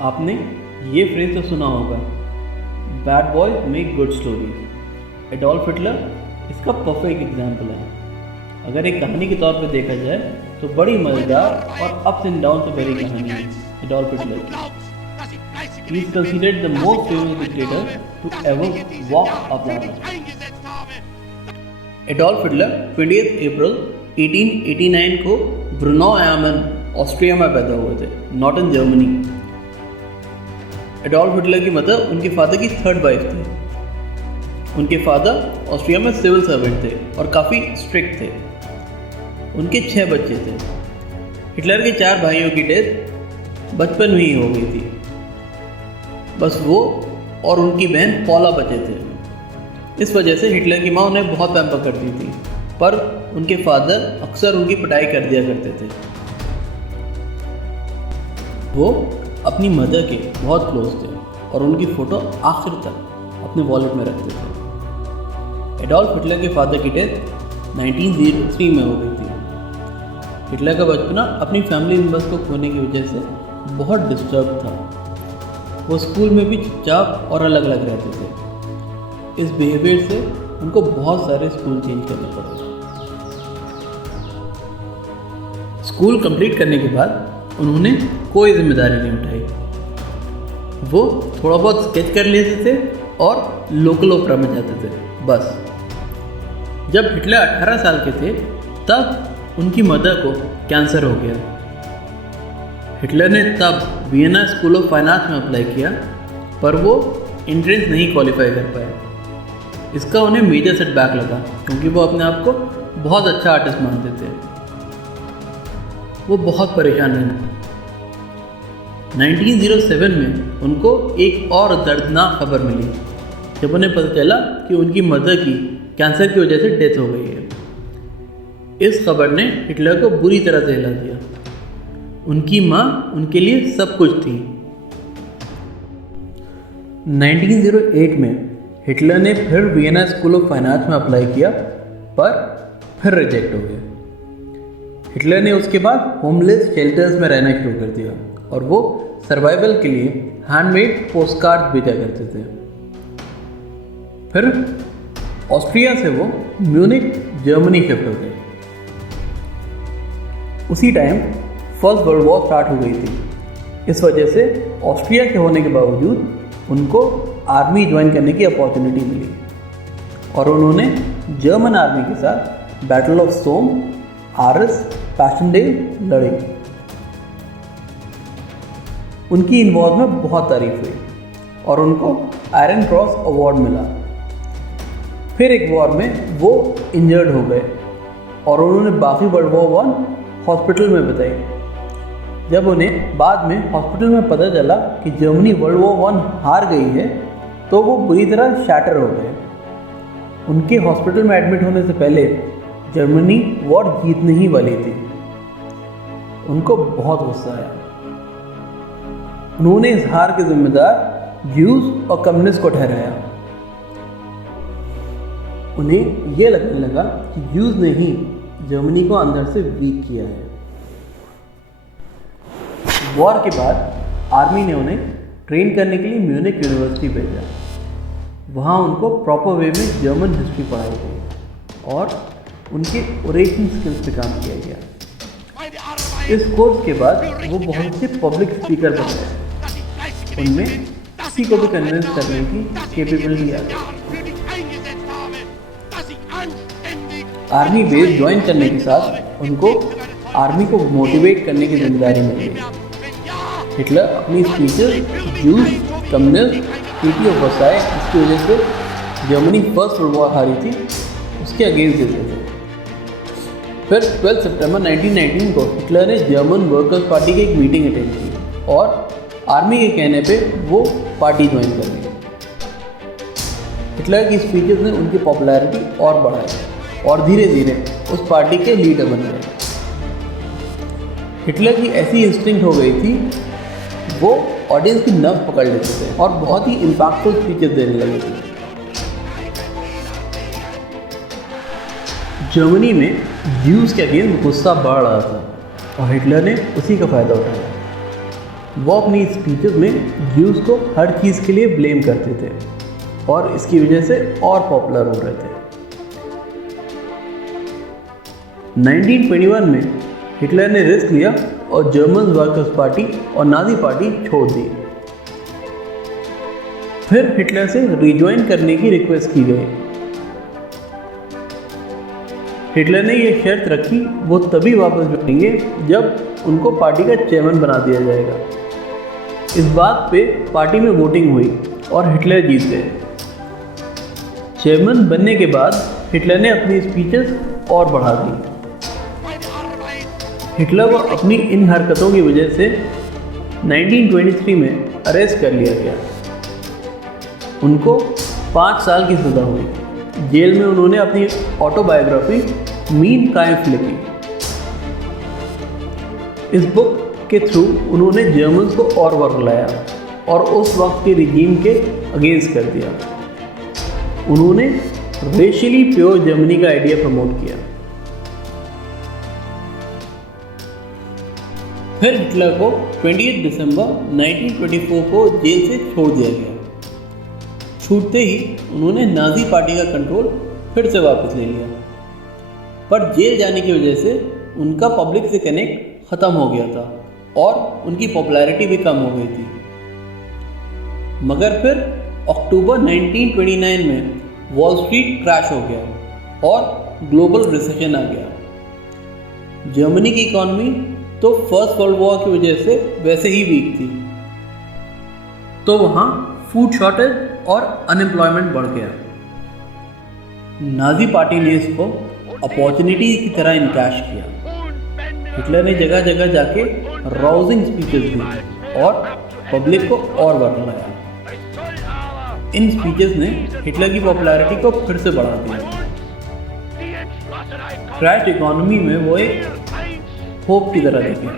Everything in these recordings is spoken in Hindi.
आपने ये फ्रेज तो सुना होगा, bad boys make good stories. Adolf Hitler इसका परफेक्ट एग्जाम्पल है। अगर एक कहानी के तौर पर देखा जाए तो बड़ी मज़ेदार और अप्स एंड डाउन से भरी कहानी है एडोल्फ हिटलर की। He is considered the most famous dictator to ever walk a planet. Adolf Hitler 20 April 1889 को ब्रुनो एमन ऑस्ट्रिया में पैदा हुए थे, not in Germany. Adolf Hitler की मदर उनके फादर की थर्ड वाइफ थी। उनके फादर ऑस्ट्रिया में सिविल सर्वेंट थे और काफ़ी स्ट्रिक्ट थे। उनके 6 बच्चे थे। हिटलर के 4 भाइयों की डेथ बचपन में ही हो गई थी। बस वो और उनकी बहन पॉला बचे थे। इस वजह से हिटलर की माँ उन्हें बहुत पैम्पर करती थी, पर उनके फादर अक्सर उनकी पिटाई कर दिया करते थे। वो अपनी मदर के बहुत क्लोज थे और उनकी फ़ोटो आखिर तक अपने वॉलेट में रखते थे। एडोल्फ हिटलर के फादर की डेथ 1903 में हो गई थी। हिटलर का बचपना अपनी फैमिली मेम्बर्स को खोने की वजह से बहुत डिस्टर्ब था। वो स्कूल में भी चुपचाप और अलग अलग रहते थे। इस बिहेवियर से उनको बहुत सारे स्कूल चेंज करने पड़े। स्कूल कंप्लीट करने के बाद उन्होंने कोई जिम्मेदारी नहीं उठाई। वो थोड़ा बहुत स्केच कर लेते थे और लोकल ओपेरा में जाते थे, बस। जब हिटलर 18 साल के थे तब उनकी मदर को कैंसर हो गया। हिटलर ने तब Vienna school of fine arts में अप्लाई किया, पर वो एंट्रेंस नहीं क्वालिफाई कर पाए। इसका उन्हें मेजर सेटबैक लगा, क्योंकि वो अपने आप को बहुत अच्छा आर्टिस्ट मानते थे। वो बहुत परेशान रहे। 1907 में उनको एक और दर्दनाक खबर मिली, जब उन्हें पता चला कि उनकी मदर की कैंसर की वजह से डेथ हो गई है। इस खबर ने हिटलर को बुरी तरह से हिला दिया। उनकी माँ उनके लिए सब कुछ थी। 1908 में हिटलर ने फिर Vienna school of fine arts में अप्लाई किया, पर फिर रिजेक्ट हो गया। हिटलर ने उसके बाद होमलेस शेल्टर्स में रहना शुरू कर दिया और वो सर्वाइवल के लिए हैंडमेड पोस्टकार्ड भेजा करते थे। फिर ऑस्ट्रिया से वो म्यूनिक, जर्मनी शिफ्ट हो गए। उसी time first world war start हो गई थी। इस वजह से ऑस्ट्रिया के होने के बावजूद उनको आर्मी ज्वाइन करने की अपॉर्चुनिटी मिली और उन्होंने जर्मन आर्मी के साथ बैटल ऑफ सोम, आरस, पैशनडेल लड़ी। उनकी इन वॉर में बहुत तारीफ हुई और उनको आयरन क्रॉस अवार्ड मिला। फिर एक वॉर में वो इंजर्ड हो गए और उन्होंने बाकी वर्ल्ड वॉर 1 हॉस्पिटल में बताई। जब उन्हें बाद में हॉस्पिटल में पता चला कि जर्मनी वर्ल्ड वॉर 1 हार गई है, तो वो बुरी तरह शैटर हो गए। उनके हॉस्पिटल में एडमिट होने से पहले जर्मनी वॉर जीतने ही वाली थी। उनको बहुत गुस्सा आया। उन्होंने इस हार के जिम्मेदार ज्यूज और कम्युनिस्ट को ठहराया। उन्हें यह लगने लगा कि ज्यूज ने ही जर्मनी को अंदर से वीक किया है। वॉर के बाद आर्मी ने उन्हें ट्रेन करने के लिए म्यूनिक यूनिवर्सिटी भेजा। वहाँ उनको प्रॉपर वे में जर्मन हिस्ट्री पढ़ाई गई और उनके ओरेशन स्किल्स पे काम किया गया। इस कोर्स के बाद वो बहुत से पब्लिक स्पीकर बन गए। उनमें किसी को भी कन्विंस करने की कैपेबिलिटी आ गई। आर्मी बेस ज्वाइन करने के साथ उनको आर्मी को मोटिवेट करने की जिम्मेदारी मिल गई। हिटलर अपनी speeches Jews, communist, treaty of Versailles, इसकी वजह से जर्मनी फर्स्ट वर्ल्ड वॉर हारी थी, उसके अगेंस्ट देते थे। फिर 12 सितंबर 1919 को हिटलर ने जर्मन वर्कर्स पार्टी की एक मीटिंग अटेंड की और आर्मी के कहने पे वो पार्टी ज्वाइन कर ली। हिटलर की स्पीचेस ने उनकी पॉपुलैरिटी और बढ़ाई और धीरे धीरे उस पार्टी के लीडर बन गए। हिटलर की ऐसी इंस्टिंक्ट हो गई थी, वो ऑडियंस की नर्व पकड़ लेते थे और बहुत ही इम्पैक्टफुल स्पीचेस देने लगे थे। जर्मनी में ज्यूज के अगेंस्ट गुस्सा बढ़ रहा था और हिटलर ने उसी का फ़ायदा उठाया। वो अपनी स्पीचेस में ज्यूज़ को हर चीज़ के लिए ब्लेम करते थे और इसकी वजह से और पॉपुलर हो रहे थे। 1921 में हिटलर ने रिस्क लिया और जर्मन वर्कर्स पार्टी और नाजी पार्टी छोड़ दी। फिर हिटलर से रिज्वाइन करने की रिक्वेस्ट की गई। हिटलर ने यह शर्त रखी वो तभी वापस लौटेंगे जब उनको पार्टी का चेयरमैन बना दिया जाएगा। इस बात पे पार्टी में वोटिंग हुई और हिटलर जीत गए। चेयरमैन बनने के बाद हिटलर ने अपनी स्पीचेस और बढ़ा दी। हिटलर को अपनी इन हरकतों की वजह से 1923 में अरेस्ट कर लिया गया। उनको 5 साल की सज़ा हुई। जेल में उन्होंने अपनी ऑटोबायोग्राफी मीन काइम्फ लिखी। इस बुक के थ्रू उन्होंने जर्मन्स को और वर्गलाया और उस वक्त के रिजीम के अगेंस्ट कर दिया। उन्होंने रेशियली प्योर जर्मनी का आइडिया प्रमोट किया। फिर हिटलर को 28 दिसंबर 1924 को जेल से छोड़ दिया गया। छूटते ही उन्होंने नाजी पार्टी का कंट्रोल फिर से वापस ले लिया, पर जेल जाने की वजह से उनका पब्लिक से कनेक्ट ख़त्म हो गया था और उनकी पॉपुलैरिटी भी कम हो गई थी। मगर फिर अक्टूबर 1929 में वॉल स्ट्रीट क्रैश हो गया और ग्लोबल रिसेशन आ गया। जर्मनी की इकॉनमी तो फर्स्ट वर्ल्ड वॉर की वजह से वैसे ही वीक थी, तो वहाँ फूड शॉर्टेज और अनएम्प्लॉयमेंट बढ़ गया। नाजी पार्टी ने इसको अपॉर्चुनिटी की तरह इनकैश किया। हिटलर ने जगह जगह जाके राउजिंग स्पीचेस दी और पब्लिक को और वर्गलाया। इन स्पीचेस ने हिटलर की पॉपुलैरिटी को फिर से बढ़ा दिया। क्रैश इकोनॉमी में वो एक होप की तरह देखे।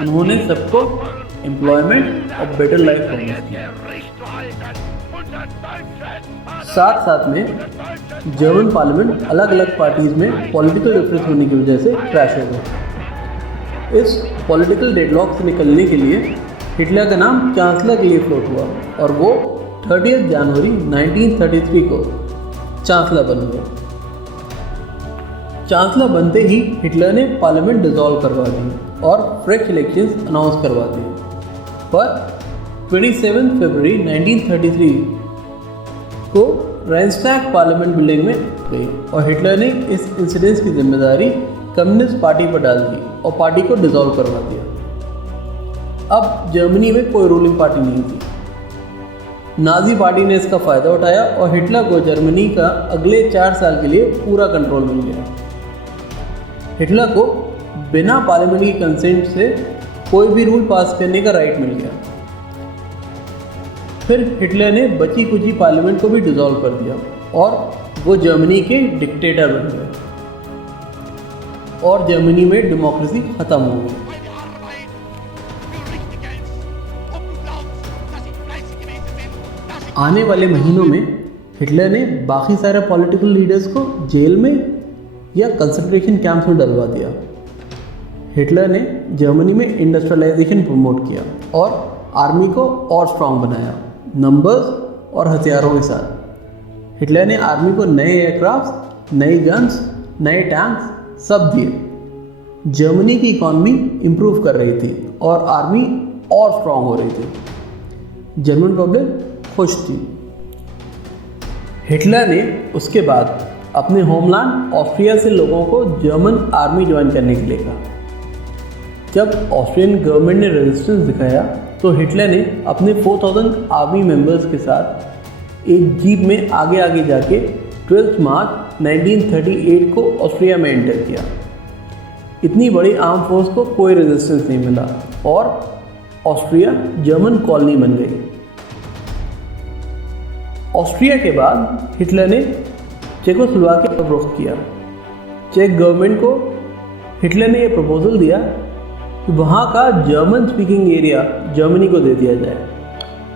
उन्होंने सबको एम्प्लॉयमेंट और बेटर लाइफ प्रॉमिस किया। साथ साथ में जर्मन पार्लियामेंट अलग अलग पार्टीज में पॉलिटिकल डिफरेंस होने की वजह से क्रैश हो गया। इस पॉलिटिकल डेडलॉक से निकलने के लिए हिटलर का नाम चांसलर के लिए फ्लोट हुआ और वो 30 जनवरी 1933 को चांसलर बन गए। चांसलर बनते ही हिटलर ने पार्लियामेंट डिसॉल्व करवा दी और फ्रेश इलेक्शंस अनाउंस करवा दिए। पर 27 फरवरी 1933 को राइक्सटैग पार्लियामेंट बिल्डिंग में गई और हिटलर ने इस इंसिडेंस की जिम्मेदारी कम्युनिस्ट पार्टी पर डाल दी और पार्टी को डिसॉल्व करवा दिया। अब जर्मनी में कोई रूलिंग पार्टी नहीं थी। नाजी पार्टी ने इसका फ़ायदा उठाया और हिटलर को जर्मनी का अगले 4 साल के लिए पूरा कंट्रोल मिल गया। हिटलर को बिना पार्लियामेंट की कंसेंट से कोई भी रूल पास करने का राइट मिल गया। फिर हिटलर ने बची कुची पार्लियामेंट को भी डिसॉल्व कर दिया और वो जर्मनी के डिक्टेटर बन गए और जर्मनी में डेमोक्रेसी खत्म हो गई। आने वाले महीनों में हिटलर ने बाकी सारे पॉलिटिकल लीडर्स को जेल में या कंसंट्रेशन कैंप्स में डलवा दिया। हिटलर ने जर्मनी में इंडस्ट्रियलाइजेशन प्रमोट किया और आर्मी को और स्ट्रांग बनाया, नंबर्स और हथियारों के साथ। हिटलर ने आर्मी को नए एयरक्राफ्ट, नई गन्स, नए टैंक्स सब दिए। जर्मनी की इकॉनमी इम्प्रूव कर रही थी और आर्मी और स्ट्रांग हो रही थी। जर्मन पब्लिक खुश थी। हिटलर ने उसके बाद अपने होमलैंड ऑस्ट्रिया से लोगों को जर्मन आर्मी ज्वाइन करने के लिए कहा। जब ऑस्ट्रियन गवर्नमेंट ने रेजिस्टेंस दिखाया तो हिटलर ने अपने 4000 आर्मी मेंबर्स के साथ एक जीप में आगे आगे जाके 12 मार्च 1938 को ऑस्ट्रिया में एंटर किया। इतनी बड़ी आर्म फोर्स को कोई रेजिस्टेंस नहीं मिला और ऑस्ट्रिया जर्मन कॉलोनी बन गई। ऑस्ट्रिया के बाद हिटलर ने चेकोस्लोवाकिया पर रुख किया। चेक गवर्नमेंट को हिटलर ने यह प्रपोजल दिया कि वहाँ का जर्मन स्पीकिंग एरिया जर्मनी को दे दिया जाए।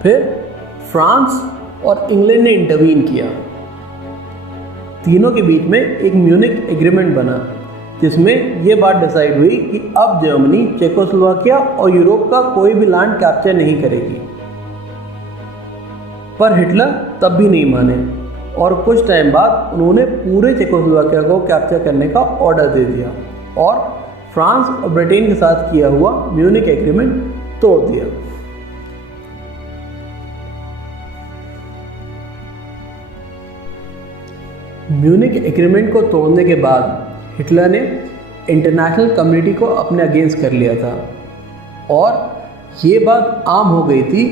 फिर फ्रांस और इंग्लैंड ने इंटरवीन किया। तीनों के बीच में एक म्यूनिक एग्रीमेंट बना जिसमें ये बात डिसाइड हुई कि अब जर्मनी चेकोस्लोवाकिया और यूरोप का कोई भी लैंड कैप्चर नहीं करेगी। पर हिटलर तब भी नहीं माने और कुछ टाइम बाद उन्होंने पूरे चेकोस्लोवाकिया को कैप्चर करने का ऑर्डर दे दिया और फ्रांस और ब्रिटेन के साथ किया हुआ म्यूनिक एग्रीमेंट तोड़ दिया। म्यूनिक एग्रीमेंट को तोड़ने के बाद हिटलर ने इंटरनेशनल कम्युनिटी को अपने अगेंस्ट कर लिया था और ये बात आम हो गई थी,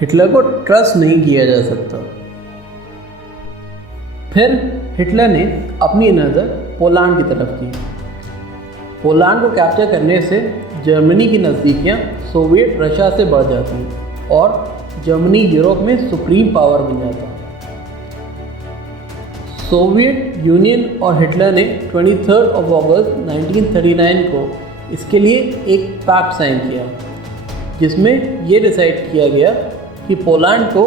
हिटलर को ट्रस्ट नहीं किया जा सकता। फिर हिटलर ने अपनी नज़र पोलैंड की तरफ की। पोलैंड को कैप्चर करने से जर्मनी की नज़दीकियाँ सोवियत रशिया से बढ़ जाती और जर्मनी यूरोप में सुप्रीम पावर बन जाता। सोवियत यूनियन और हिटलर ने 23 अगस्त 1939 को इसके लिए एक पैक्ट साइन किया, जिसमें ये डिसाइड किया गया कि पोलैंड को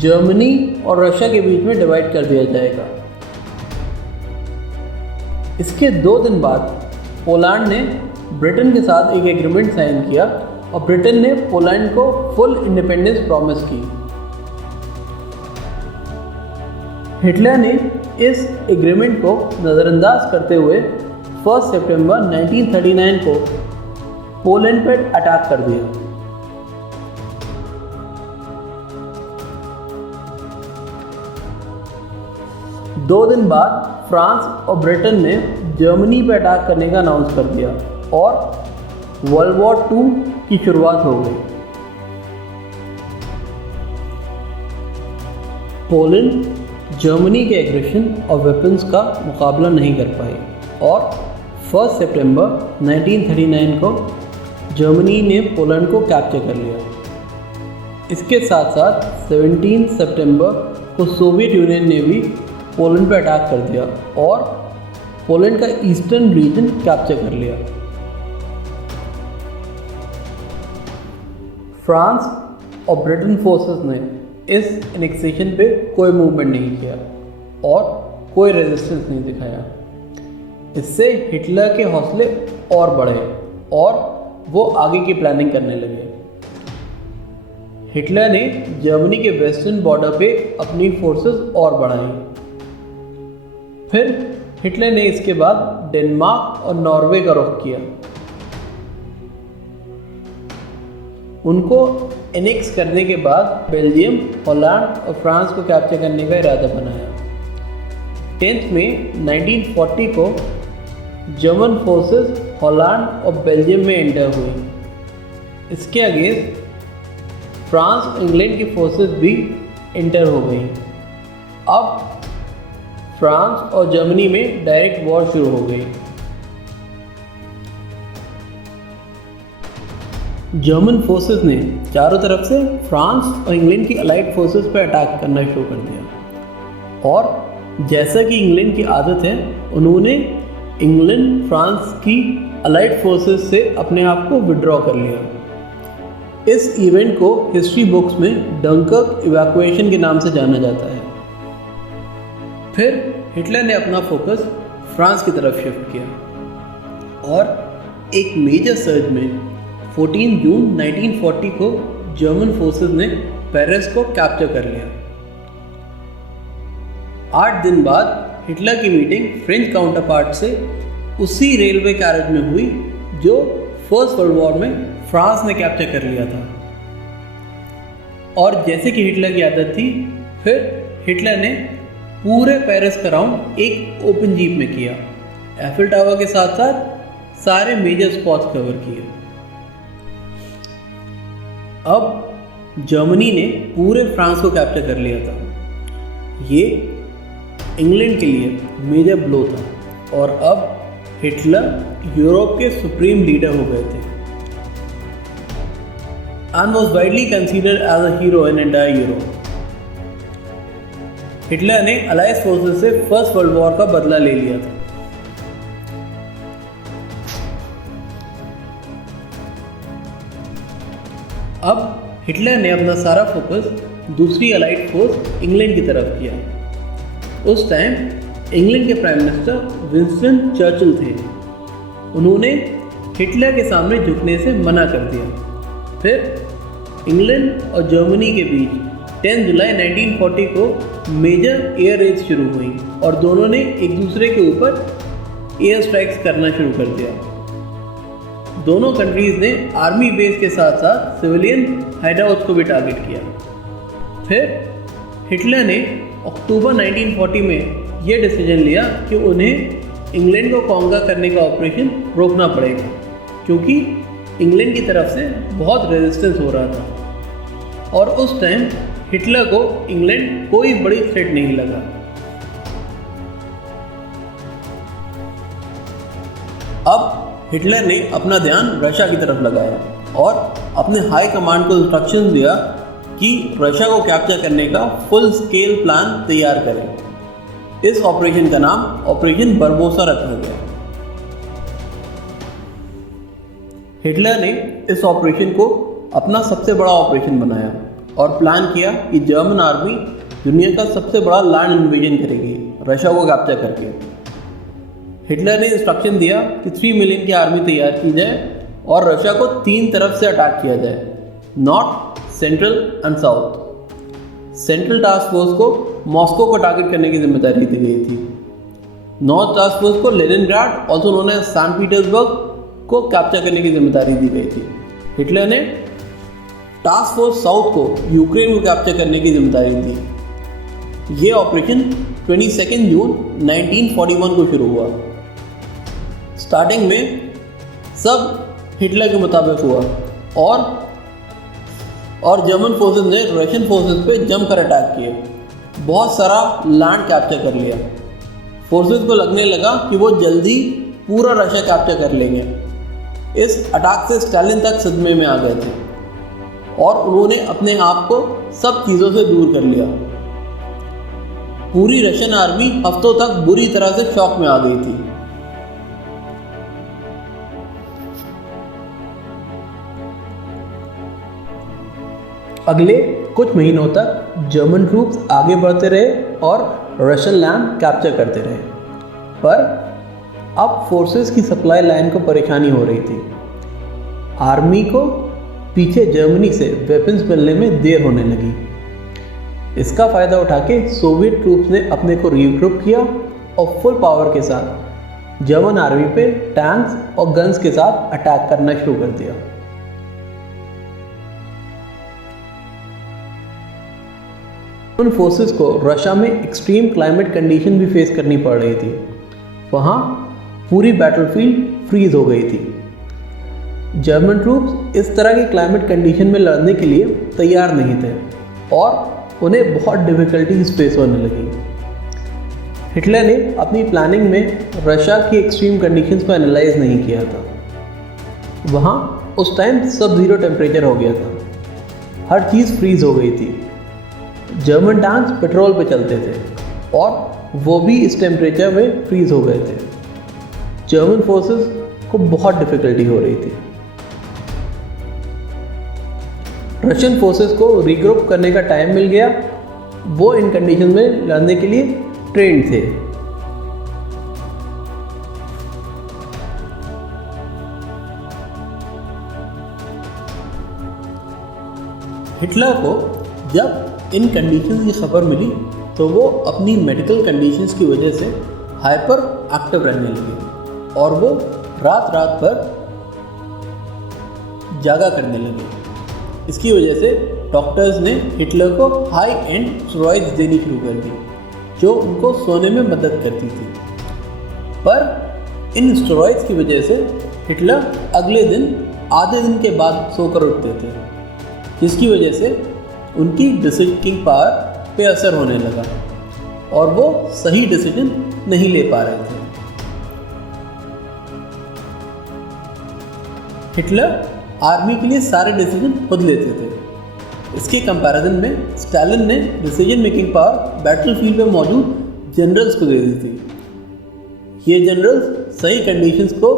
जर्मनी और रशिया के बीच में डिवाइड कर दिया जाएगा। इसके 2 दिन बाद पोलैंड ने ब्रिटेन के साथ एक एग्रीमेंट साइन किया और ब्रिटेन ने पोलैंड को फुल इंडिपेंडेंस प्रॉमिस की। हिटलर ने इस एग्रीमेंट को नज़रअंदाज करते हुए 1 सितंबर 1939 को पोलैंड पर अटैक कर दिया। दो दिन बाद फ्रांस और ब्रिटेन ने जर्मनी पर अटैक करने का अनाउंस कर दिया और वर्ल्ड वॉर 2 की शुरुआत हो गई। पोलैंड जर्मनी के एग्रेशन और वेपन्स का मुकाबला नहीं कर पाई और 1 सितंबर 1939 को जर्मनी ने पोलैंड को कैप्चर कर लिया। इसके साथ साथ 17 सितंबर को सोवियत यूनियन ने भी पोलैंड पर अटैक कर दिया और पोलैंड का ईस्टर्न रीजन कैप्चर कर लिया। फ्रांस और ब्रिटेन फोर्सेस ने इस एनेक्सेशन पे कोई मूवमेंट नहीं किया और कोई रेजिस्टेंस नहीं दिखाया। इससे हिटलर के हौसले और बढ़े और वो आगे की प्लानिंग करने लगे। हिटलर ने जर्मनी के वेस्टर्न बॉर्डर पे अपनी फोर्सेस और बढ़ाई। फिर हिटलर ने इसके बाद डेनमार्क और नॉर्वे का रुख किया। उनको एनेक्स करने के बाद बेल्जियम, हॉलैंड और फ्रांस को कैप्चर करने का इरादा बनाया। 10 मई 1940 को जर्मन फोर्सेस हॉलैंड और बेल्जियम में एंटर हुई। इसके अगेंस्ट फ्रांस और इंग्लैंड की फोर्सेस भी एंटर हो गई। अब फ्रांस और जर्मनी में डायरेक्ट वॉर शुरू हो गई। जर्मन फोर्सेस ने चारों तरफ से फ्रांस और इंग्लैंड की अलाइड फोर्सेस पर अटैक करना शुरू कर दिया और जैसा कि इंग्लैंड की आदत है, उन्होंने इंग्लैंड फ्रांस की अलाइड फोर्सेस से अपने आप को विड्रॉ कर लिया। इस इवेंट को हिस्ट्री बुक्स में डंकर्क इवैक्यूएशन के नाम से जाना जाता है। फिर हिटलर ने अपना फोकस फ्रांस की तरफ शिफ्ट किया और एक मेजर सर्ज में 14 जून 1940 को जर्मन फोर्सेस ने पेरिस को कैप्चर कर लिया। 8 दिन बाद हिटलर की मीटिंग फ्रेंच काउंटर पार्ट से उसी रेलवे कैरेज में हुई जो फर्स्ट वर्ल्ड वॉर में फ्रांस ने कैप्चर कर लिया था। और जैसे कि हिटलर की आदत थी, फिर हिटलर ने पूरे पेरिस का राउंड एक ओपन जीप में किया। एफिल टावर के साथ साथ सारे मेजर स्पॉट्स कवर किए। अब जर्मनी ने पूरे फ्रांस को कैप्चर कर लिया था। ये इंग्लैंड के लिए मेजर ब्लो था और अब हिटलर यूरोप के सुप्रीम लीडर हो गए थे and was widely considered as a hero in entire Europe. Hitler ने अलाइड फोर्सेस से फर्स्ट वर्ल्ड वॉर का बदला ले लिया था। अब हिटलर ने अपना सारा फोकस दूसरी अलाइड फोर्स इंग्लैंड की तरफ किया। उस टाइम इंग्लैंड के प्राइम मिनिस्टर विंस्टन चर्चिल थे। उन्होंने हिटलर के सामने झुकने से मना कर दिया। फिर इंग्लैंड और जर्मनी के बीच 10 जुलाई 1940 को मेजर एयर रेड शुरू हुई और दोनों ने एक दूसरे के ऊपर एयर स्ट्राइक्स करना शुरू कर दिया। दोनों कंट्रीज़ ने आर्मी बेस के साथ साथ सिविलियन हाइडआउट्स को भी टारगेट किया। फिर हिटलर ने अक्टूबर 1940 में यह डिसीजन लिया कि उन्हें इंग्लैंड को कॉन्कर करने का ऑपरेशन रोकना पड़ेगा, क्योंकि इंग्लैंड की तरफ से बहुत रेजिस्टेंस हो रहा था और उस टाइम हिटलर को इंग्लैंड कोई बड़ी थ्रेट नहीं लगा। अब हिटलर ने अपना ध्यान रशिया की तरफ लगाया और अपने हाई कमांड को इंस्ट्रक्शन दिया कि रशिया को कैप्चर करने का फुल स्केल प्लान तैयार करें। इस ऑपरेशन का नाम ऑपरेशन बारबोसा रखा गया। हिटलर ने इस ऑपरेशन को अपना सबसे बड़ा ऑपरेशन बनाया और प्लान किया कि जर्मन आर्मी दुनिया का सबसे बड़ा लैंड इन्वेजन करेगी रशिया को कैप्चर करके। हिटलर ने इंस्ट्रक्शन दिया कि 3 मिलियन की आर्मी तैयार की जाए और रशिया को 3 तरफ से अटैक किया जाए, north, central and south. Central task force को मॉस्को को टारगेट करने की जिम्मेदारी दी गई थी। नॉर्थ टास्क फोर्स को Leningrad also known as Saint Petersburg को कैप्चर करने की जिम्मेदारी दी गई थी। हिटलर ने टास्क फोर्स साउथ को यूक्रेन को कैप्चर करने की जिम्मेदारी दी। ये ऑपरेशन 22 जून 1941 को शुरू हुआ। स्टार्टिंग में सब हिटलर के मुताबिक हुआ और जर्मन फोर्सेस ने रशियन फोर्सेस पे जमकर अटैक किए। बहुत सारा लैंड कैप्चर कर लिया। फोर्सेस को लगने लगा कि वो जल्दी पूरा रशिया कैप्चर कर लेंगे। इस अटैक से स्टालिन तक सदमे में आ गए थे और उन्होंने अपने आप को सब चीज़ों से दूर कर लिया। पूरी रशियन आर्मी हफ्तों तक बुरी तरह से शॉक में आ गई थी। अगले कुछ महीनों तक जर्मन ट्रूप्स आगे बढ़ते रहे और रशियन लैंड कैप्चर करते रहे, पर अब फोर्सेस की सप्लाई लाइन को परेशानी हो रही थी। आर्मी को पीछे जर्मनी से वेपन्स मिलने में देर होने लगी। इसका फ़ायदा उठा के सोवियत ट्रूप्स ने अपने को रिग्रुप किया और फुल पावर के साथ जर्मन आर्मी पे टैंक्स और गन्स के साथ अटैक करना शुरू कर दिया। उन फोर्सेस को रशिया में एक्सट्रीम क्लाइमेट कंडीशन भी फेस करनी पड़ रही थी। वहाँ पूरी बैटलफील्ड फ्रीज हो गई थी। जर्मन ट्रूप्स इस तरह की क्लाइमेट कंडीशन में लड़ने के लिए तैयार नहीं थे और उन्हें बहुत डिफ़िकल्टीज फेस होने लगी। हिटलर ने अपनी प्लानिंग में रशिया की एक्सट्रीम कंडीशंस को एनालाइज नहीं किया था। वहाँ उस टाइम सब ज़ीरो टेम्परेचर हो गया था, हर चीज़ फ्रीज हो गई थी। जर्मन टैंक्स पेट्रोल पे चलते थे और वो भी इस टेम्परेचर में फ्रीज हो गए थे। जर्मन फोर्सेस को बहुत डिफ़िकल्टी हो रही थी। रशियन फोर्सेस को रिग्रुप करने का टाइम मिल गया। वो इन कंडीशन में लड़ने के लिए ट्रेंड थे। हिटलर को जब इन कंडीशंस की खबर मिली तो वो अपनी मेडिकल कंडीशंस की वजह से हाइपर एक्टिव रहने लगे और वो रात रात भर जागा करने लगे। इसकी वजह से डॉक्टर्स ने हिटलर को हाई एंड स्टेरॉइड्स देनी शुरू कर दी जो उनको सोने में मदद करती थी। पर इन स्टेरॉइड्स की वजह से हिटलर अगले दिन आधे दिन के बाद सोकर उठते थे, जिसकी वजह से उनकी डिसीजन पावर पे असर होने लगा और वो सही डिसीजन नहीं ले पा रहे थे। हिटलर आर्मी के लिए सारे डिसीजन खुद लेते थे। इसके कंपैरिजन में स्टालिन ने डिसीजन मेकिंग पावर बैटलफील्ड पे मौजूद जनरल्स को दे दी थी। ये जनरल्स सही कंडीशंस को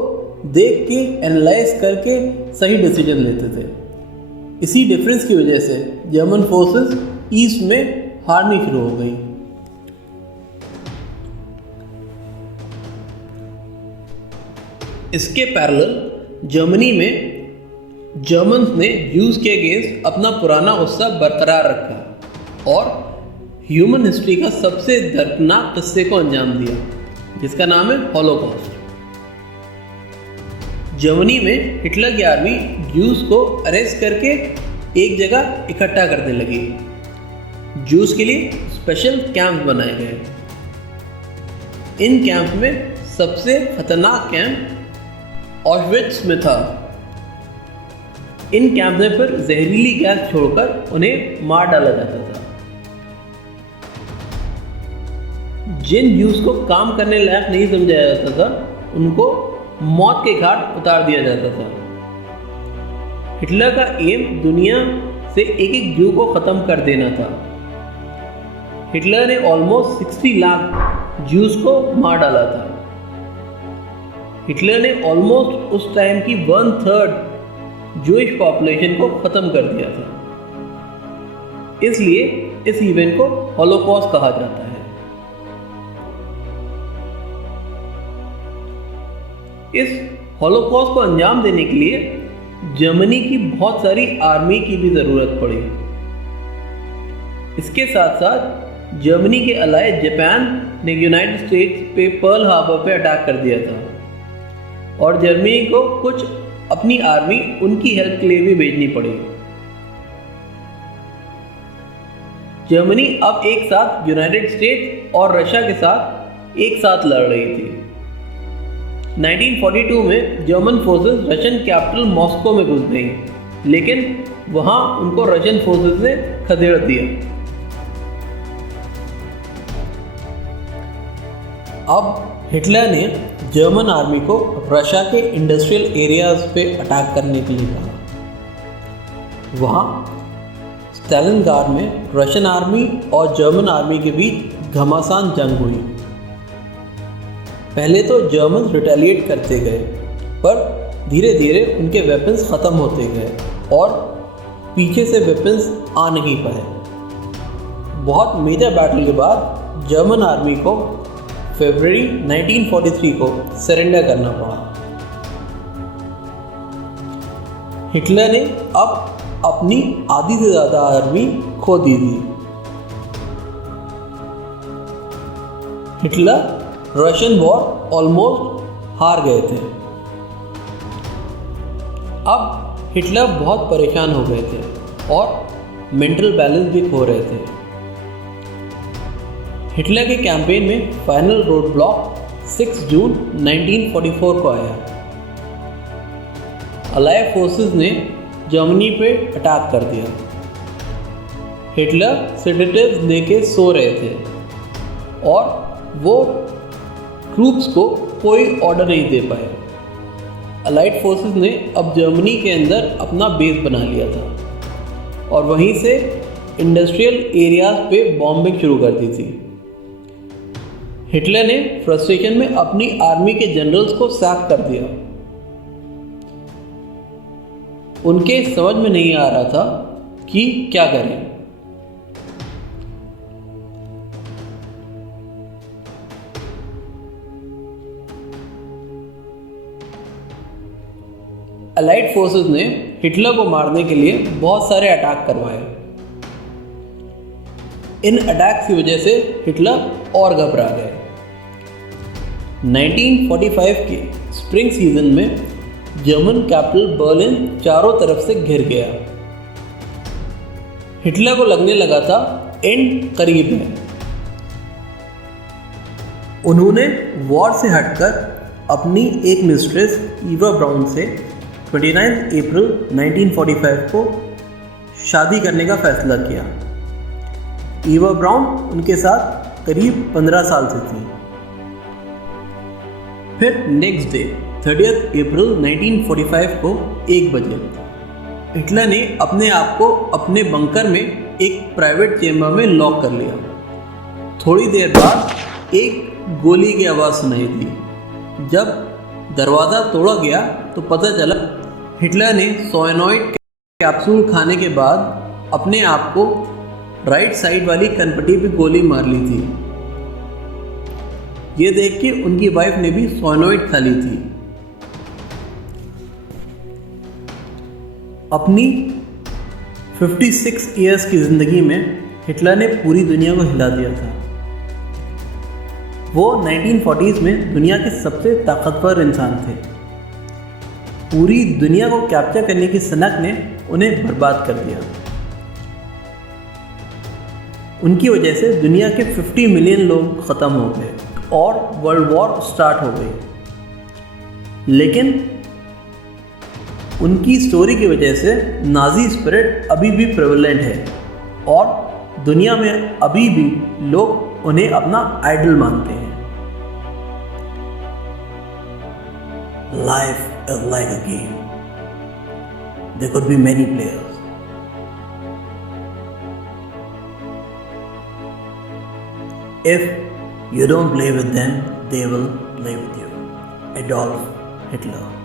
देख के एनालाइज करके सही डिसीजन लेते थे। इसी डिफरेंस की वजह से जर्मन फोर्सेस ईस्ट में हारनी शुरू हो गई। इसके पैरेलल जर्मनी में जर्मन्स ने ज्यूज के अगेंस्ट अपना पुराना गुस्सा बरकरार रखा और ह्यूमन हिस्ट्री का सबसे दर्दनाक किस्से को अंजाम दिया, जिसका नाम है हॉलोकॉस्ट। जर्मनी में हिटलर की आर्मी ज्यूज को अरेस्ट करके एक जगह इकट्ठा करने लगी। ज्यूज के लिए स्पेशल कैंप बनाए गए। इन कैंप में सबसे खतरनाक कैंप ऑश्विट्ज में था। इन कैंप में फिर जहरीली गैस छोड़कर उन्हें मार डाला जाता था। जिन ज्यूज को काम करने लायक नहीं समझा जाता था, उनको मौत के घाट उतार दिया जाता था। हिटलर का एम दुनिया से एक एक ज्यू को ख़त्म कर देना था। हिटलर ने ऑलमोस्ट 60 लाख ज्यूज को मार डाला था। हिटलर ने ऑलमोस्ट उस टाइम की 1/3 जूइश पॉपुलेशन को ख़त्म कर दिया था। इसलिए इस इवेंट को हॉलोकॉस्ट कहा जाता है। इस हॉलोकॉस्ट को अंजाम देने के लिए जर्मनी की बहुत सारी आर्मी की भी ज़रूरत पड़ी। इसके साथ साथ जर्मनी के अलाय जापान ने यूनाइटेड स्टेट्स पे पर्ल हार्बर पे अटैक कर दिया था और जर्मनी को कुछ अपनी आर्मी उनकी हेल्प के लिए भी भेजनी पड़ी। जर्मनी अब एक साथ यूनाइटेड स्टेट्स और रशिया के साथ एक साथ लड़ रही थी। 1942 में German forces Russian capital Moscow में घुस गई, लेकिन वहां उनको रशियन फोर्सेस ने खदेड़ दिया। अब हिटलर ने जर्मन आर्मी को रशिया के इंडस्ट्रियल एरियाज पे अटैक करने के लिए कहा। वहां स्टालिनग्राड में रशियन आर्मी और जर्मन आर्मी के बीच घमासान जंग हुई। पहले तो जर्मन्स रिटेलिएट करते गए, पर धीरे धीरे उनके वेपन्स ख़त्म होते गए और पीछे से वेपन्स आ नहीं पाए। बहुत मेजर बैटल के बाद जर्मन आर्मी को फरवरी 1943 को सरेंडर करना पड़ा। हिटलर ने अब अपनी आधी से ज़्यादा आर्मी खो दी थी। हिटलर रशियन वॉर ऑलमोस्ट हार गए थे। अब हिटलर बहुत परेशान हो गए थे और मेंटल बैलेंस भी खो रहे थे। हिटलर के कैंपेन में फाइनल रोड ब्लॉक 6 जून 1944 को आया। अलाय फोर्सेस ने जर्मनी पे अटैक कर दिया। हिटलर सेडेटिव्स लेके सो रहे थे और वो ट्रूप्स को कोई ऑर्डर नहीं दे पाए। अलाइड फोर्सेस ने अब जर्मनी के अंदर अपना बेस बना लिया था और वहीं से इंडस्ट्रियल एरियाज पे बॉम्बिंग शुरू कर दी थी। हिटलर ने फ्रस्ट्रेशन में अपनी आर्मी के जनरल्स को सैक कर दिया। उनके समझ में नहीं आ रहा था कि क्या करें। अलाइड फोर्सेस ने हिटलर को मारने के लिए बहुत सारे अटैक करवाए। इन अटैक्स की वजह से हिटलर और घबरा गए। 1945 के स्प्रिंग सीजन में जर्मन कैपिटल बर्लिन चारों तरफ से घिर गया। हिटलर को लगने लगा था एंड करीब है। उन्होंने वॉर से हटकर अपनी एक मिस्ट्रेस ईवा ब्राउन से 29 अप्रैल 1945 को शादी करने का फैसला किया। ईवा ब्राउन उनके साथ करीब 15 साल से थी। फिर नेक्स्ट डे 30 अप्रैल 1945 को 1 बजे हिटलर ने अपने आप को अपने बंकर में एक प्राइवेट चेम्बर में लॉक कर लिया। थोड़ी देर बाद एक गोली की आवाज़ सुनाई दी। जब दरवाज़ा तोड़ा गया तो पता चला हिटलर ने साइनाइड कैप्सूल खाने के बाद अपने आप को राइट साइड वाली कनपट्टी पे गोली मार ली थी। ये देख के उनकी वाइफ ने भी साइनाइड खा ली थी। अपनी 56 ईयर्स की ज़िंदगी में हिटलर ने पूरी दुनिया को हिला दिया था। वो 1940s में दुनिया के सबसे ताकतवर इंसान थे। पूरी दुनिया को कैप्चर करने की सनक ने उन्हें बर्बाद कर दिया। उनकी वजह से दुनिया के 50 मिलियन लोग ख़त्म हो गए और वर्ल्ड वॉर स्टार्ट हो गई। लेकिन उनकी स्टोरी की वजह से नाजी स्पिरिट अभी भी प्रेवलेंट है और दुनिया में अभी भी लोग उन्हें अपना आइडल मानते हैं। Life is like a game. There could be many players. If you don't play with them, they will play with you. Adolf Hitler.